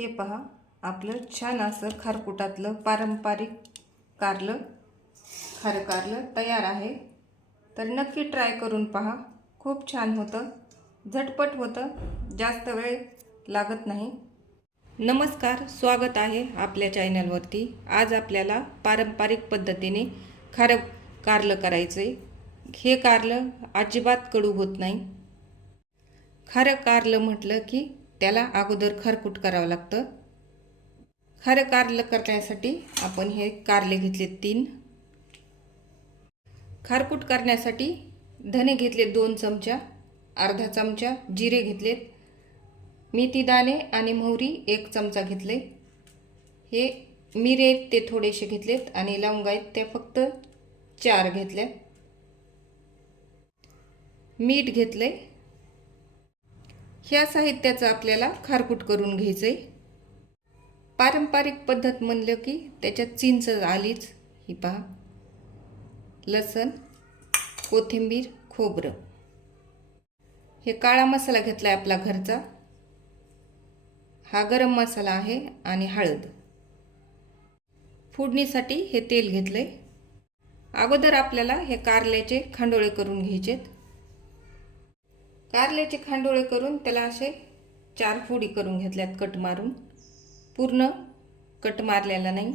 हे पहा, आपलं छान असं खारकुटातलं पारंपरिक कारलं, खारं कारलं तयार आहे। तर नक्की ट्राय करून पहा, खूप छान होतं, झटपट होतं, जास्त वेळ लागत नाही। नमस्कार, स्वागत आहे आपल्या चॅनलवरती। आज आपल्याला पारंपरिक पद्धतीने खारं कारलं करायचंय। हे कारलं अजिबात कडू होत नाही। खारं कारलं म्हटलं की त्याला अगोदर खारकुट करावं लागतं। खारं कारलं करण्यासाठी आपण हे कारले घेतले 3। खारकुट करण्यासाठी धने घेतले 2 चमचा, अर्धा चमचा जिरे घेतलेत, मेथी दाणे आणि मोहरी 1 चमचा घेतले। हे मिरे ते थोडेसे घेतलेत आणि लवंग आहेत ते फक्त 4 घेतले। मीठ घेतले। ह्या साहित्याचं आपल्याला खारकुट करून घ्यायचंय। पारंपरिक पद्धत म्हणलं की त्याच्यात चिंच आलीच। ही पहा, लसण, कोथिंबीर, खोबरं, हे काळा मसाला घेतलाय आपला घरचा, हा गरम मसाला आहे आणि हळद। फोडणीसाठी हे तेल घेतलंय। अगोदर आपल्याला हे कारल्याचे खांडोळे करून घ्यायचेत। कारल्याचे खांडोळे करून त्याला असे 4 फोडी करून घेतल्यात कट मारून, पूर्ण कट मारलेला नाही।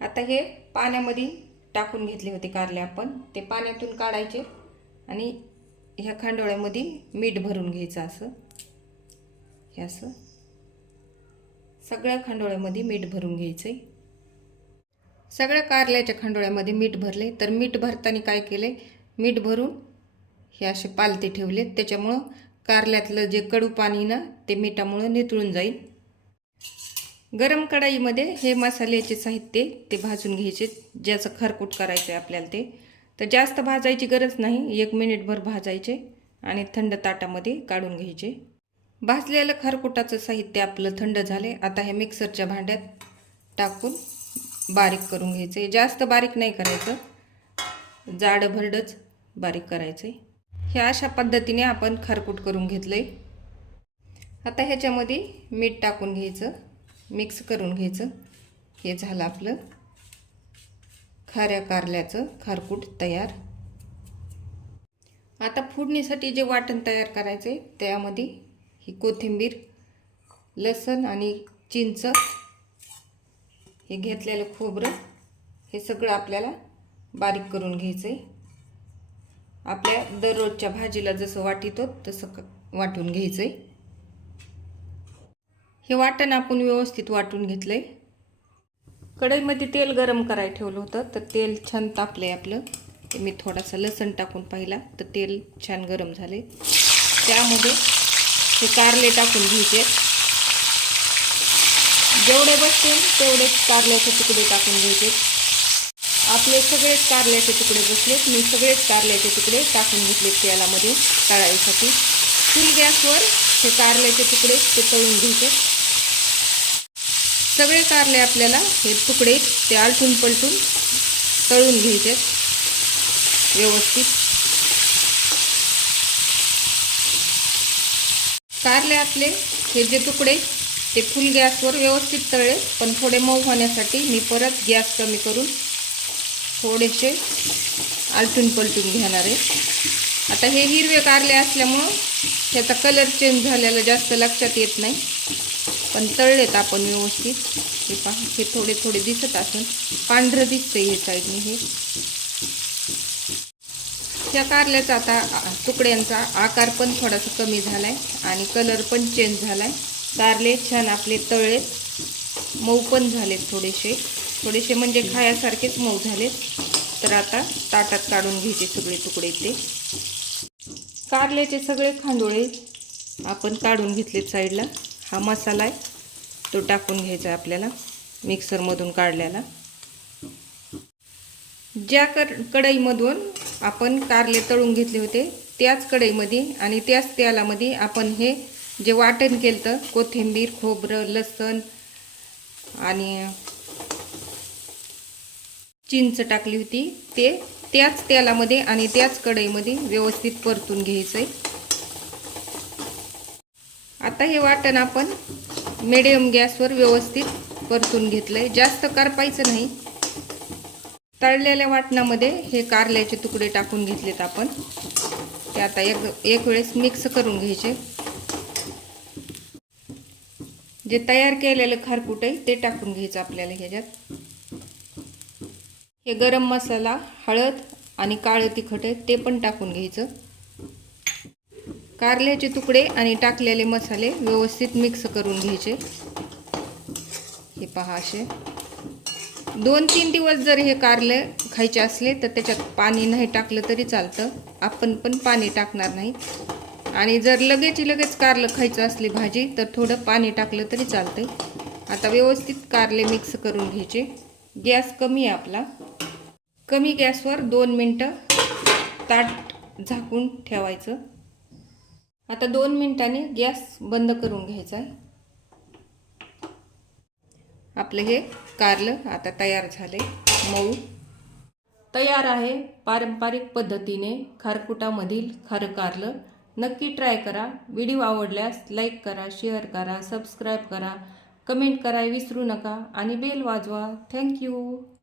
आता हे पाण्यामध्ये टाकून घेतले होते कारले आपण, ते पाण्यातून काढायचे आणि ह्या खांडोळ्यामध्ये मीठ भरून घ्यायचं असं। हे असं सगळ्या खांडोळ्यामध्ये मीठ भरून घ्यायचंय। सगळ्या कारल्याच्या खांडोळ्यामध्ये मीठ भरले। तर मीठ भरताना काय केले, मीठ भरून हे असे पालते ठेवले, त्याच्यामुळं कारल्यातलं जे कडू पाणी ना ते मिठामुळे नितळून जाईल। गरम कढईमध्ये हे मसाल्याचे साहित्य ते भाजून घ्यायचे, ज्याचं खारकुट करायचं आहे आपल्याला ते। तर जास्त भाजायची गरज नाही, 1 मिनिटभर भाजायचे आणि थंड ताटामध्ये काढून घ्यायचे। भाजलेलं खारकुटाचं साहित्य आपलं थंड झाले। आता हे मिक्सरच्या भांड्यात टाकून बारीक करून घ्यायचे। जास्त बारीक नाही करायचं, जाड भरडच बारीक करायचे। हे अशा पद्धतीने आपण खारकुट करून घेतलंय। आता ह्याच्यामध्ये मीठ टाकून घ्यायचं, मिक्स करून घ्यायचं। हे झालं आपलं खाऱ्या कारल्याचं खारकुट तयार। आता फोडणीसाठी जे वाटण तयार करायचे त्यामध्ये ही कोथिंबीर, लसण आणि चिंच, हे घेतलेलं खोबरं, हे सगळं आपल्याला बारीक करून घ्यायचंय। आपल्या दररोजच्या भाजीला जसं वाटितो तसं वाटून घ्यायचंय। हे वाटण आपण व्यवस्थित वाटून घेतलंय। कढईमध्ये तेल गरम करायला ठेवलं होतं, तर तेल छान तापलंय आपलं। ते मी थोडासा लसण टाकून पाहिला तर तेल छान गरम झाले। त्यामध्ये हे कारले टाकून घ्यायचे, जेवढे बसतील तेवढे कारल्याचे तुकडे टाकून घ्यायचे। आपले सगळेच कारल्याचे तुकडे बसलेत, मी सगळेच कारल्याचे तुकडे टाकून घेतले तेलामध्ये तळायसाठी। फुल गॅसवर हे कारल्याचे तुकडे ते तळून घ्यायचे। सगळे कारले आपल्याला हे तुकडे ते आलटून पलटून तळून घ्यायचे व्यवस्थित। कारले आपले हे जे तुकडे ते फुल गॅसवर व्यवस्थित तळले, पण थोडे मऊ होण्यासाठी मी परत गॅस कमी करून थोडेसे आलटून पलटून घेणार आहे। आता हे हिरवे कारले असल्यामुळं त्याचा कलर चेंज झालेला जास्त लक्षात येत नाही, पण तळलेत आपण व्यवस्थित। हे पहा, हे थोडे थोडे दिसत असून पांढरं दिसतंय हे साईडने। हे त्या कारल्याचा आता तुकड्यांचा आकार पण थोडासा कमी झालाय आणि कलर पण चेंज झालाय। कारले छान आपले तळले, मऊ पण झालेत, थोडेसे म्हणजे खायासारखेच मऊ झालेत। तर आता ताटात काढून घ्यायचे सगळे तुकडे। ते कारल्याचे सगळे खांडोळे आपण काढून घेतलेत साईडला। हा मसाला आहे तो टाकून घ्यायचा आपल्याला मिक्सरमधून काढलेला। ज्या कढईमधून आपण कारले तळून घेतले होते त्याच कढईमध्ये आणि त्याच तेलामध्ये आपण हे जे वाटण केलं, कोथिंबीर, खोबरं, लसण आणि चिंच टाकली होती, ते त्याच तेलामध्ये आणि त्याच कढईमध्ये व्यवस्थित परतून घ्यायचंय। आता हे वाटण आपण मीडियम गॅसवर व्यवस्थित परतून घेतलंय, जास्त करपायचं नाही. तळलेल्या वाटणामध्ये हे कारल्याचे तुकडे टाकून घेतलेत आपण. ते आता एक वेळेस मिक्स करून घ्यायचे. जे तयार केलेलं खारकुट आहे ते टाकून घ्यायचं आपल्याला ह्याच्यात. हे गरम मसाला, हळद आणि काळं तिखट आहे ते पण टाकून घ्यायचं. कारल्याचे तुकडे आणि टाकलेले मसाले व्यवस्थित मिक्स करून घ्यायचे. हे पहा, असे 2-3 दिवस जर हे कारले खायचे असले तर त्याच्यात पाणी नाही टाकलं तरी चालतं. आपण पण पाणी टाकणार नाही. आणि जर लगेच कारलं खायचं असली भाजी तर थोडं पाणी टाकलं तरी चालतंय. आता व्यवस्थित कारले मिक्स करून घ्यायचे. गॅस कमी आहे आपला. कमी गॅसवर 2 मिनटं ताट झाकून ठेवायचं. आता 2 मिनिटांनी गॅस बंद करून घ्यायचा आहे. आपलं हे कारलं आता तयार झाले, मऊ तयार आहे. पारंपरिक पद्धतीने खारकुटामधील खारं कारलं नक्की ट्राय करा. व्हिडिओ आवडल्यास लाईक करा, शेअर करा, सबस्क्राईब करा, कमेंट करायला विसरू नका आणि बेल वाजवा. थँक्यू.